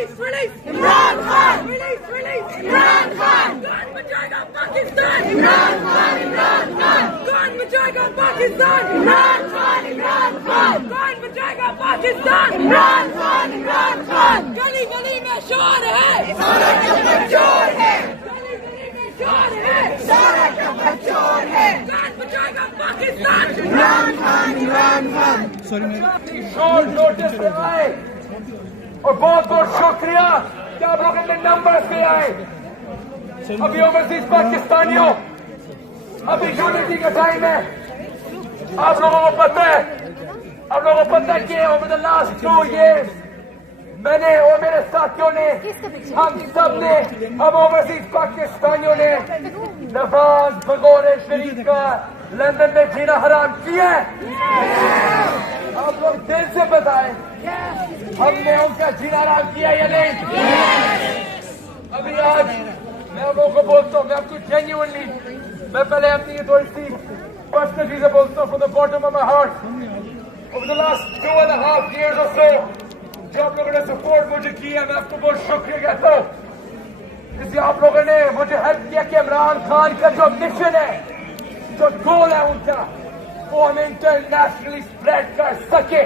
Release, release, Imran Khan. Release, release, Imran Khan. God bachayega Pakistan. Imran Khan, Imran Khan. God bachayega Pakistan. Imran Khan, Imran Khan. God bachayega Pakistan. Imran Khan, Imran Khan. गली गली में शोर है, सारा कमर चोर है. गली गली में शोर है, सारा कमर चोर है. God bachayega Pakistan. Imran Khan, Imran Khan. Short notice पे आए और बहुत बहुत शुक्रिया कि आप लोग इतने नंबर पे आए. अभी ओवरसीज पाकिस्तानियों, अभी यूनिटी का टाइम है. आप लोगों को पता है, आप लोगों को पता है कि ओवर द लास्ट 2 years मैंने और मेरे साथियों ने, हम सब ने, हम ओवरसीज पाकिस्तानियों ने नवाज बगौर शरीफ का लंदन में जीना हराम किया है. आप लोग दिल से बताएं, हमने उनका जीना हराम किया या नहीं? अभी आज मैं आप लोगों को बोलता हूँ, मैं आपको जेन्युइनली, मैं पहले अपनी ये थोड़ी सी पर्सनल चीजें बोलता हूँ from the bottom of my heart. Over the last 2.5 years or so, जो आप लोगों ने सपोर्ट मुझे किया, मैं आपको बहुत शुक्रिया कहता हूँ. इसलिए आप लोगों ने मुझे हेल्प किया कि इमरान खान का जो मिशन है, जो गोल है उनका, वो हम इंटरनेशनली स्प्रेड कर सके.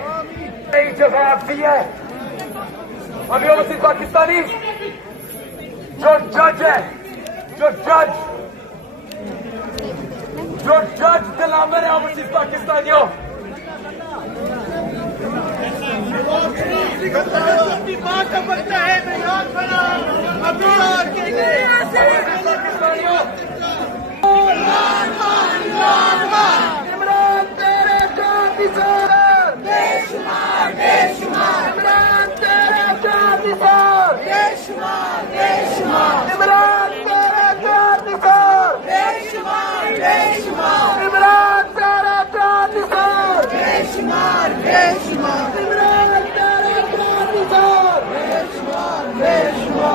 यही जवाब दिया है. अभी ओवरसीज पाकिस्तानी जो जज है, जो जज दिलावर है ओवरसीज पाकिस्तानियों, अपनी बात का बनता है. इमरान तेरे बेशुमार, बेशुमार. इमरान तेरे बेशुमार, बेशुमार, बेशुमार. इमरान तेरे बेशुमार, बेशुमार, बेशुमार. इमरान तेरे बेशुमार, बेशुमार, बेशुमार. इमरान तेरे बेशुमार, बेशुमार, बेशुमार.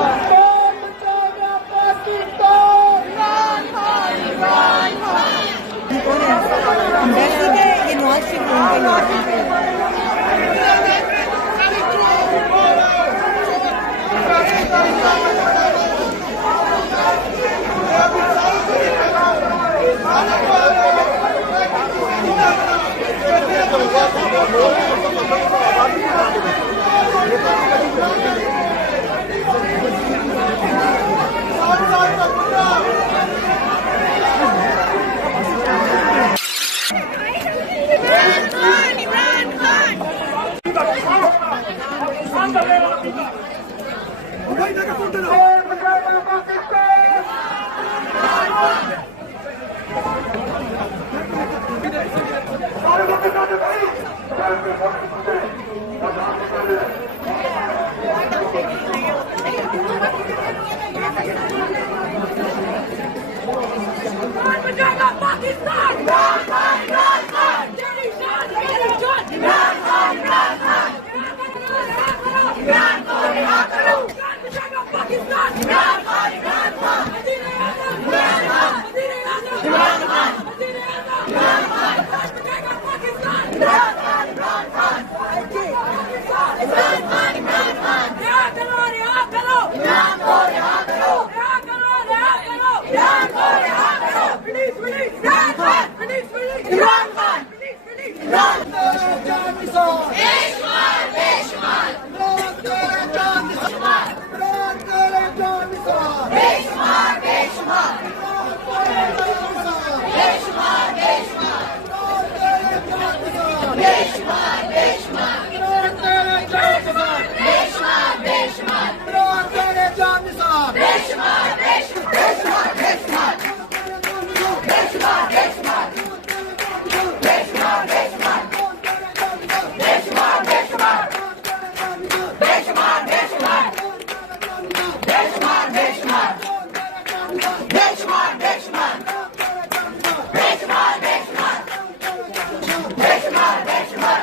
ये नॉट बेशुमार.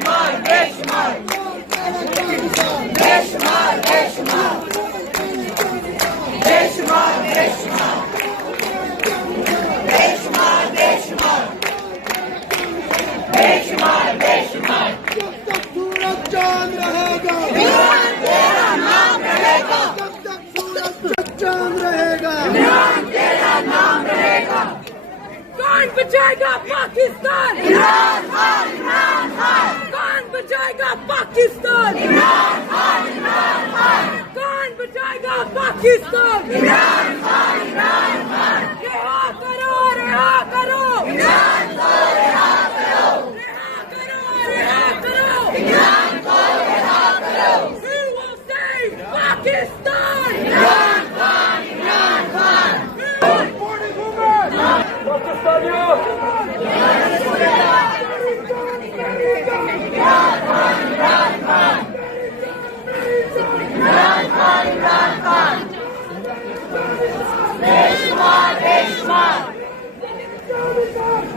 बेशुमार बेशुमार बेशुमार बेशुमार बेशुमार बेशुमार बेशुमार बेशुमार बेशुमार बेशुमार जब तक सूरज चांद रहेगा, ईरान तेरा नाम रहेगा, जब तक सूरज चांद रहेगा, ईरान तेरा नाम रहेगा। कौन बचाएगा पाकिस्तान? इमरान खान इमरान खान। कौन बचाएगा पाकिस्तान? इमरान खान इमरान खान। कौन बचाएगा पाकिस्तान? इमरान खान इमरान खान। रिहा करो रिहा करो इमरान को रिहा करो रिहा करो रिहा करो इमरान को रिहा करो। Who will save Pakistan? Imran Khan Imran Khan. पाकिस्तानियों बेशुमार बेशुमार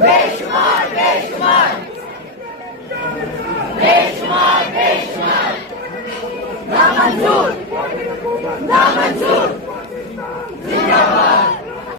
बेशुमार बेशुमार बेशुमार बेशुमार नामंजूर नामंजूर जिंदाबाद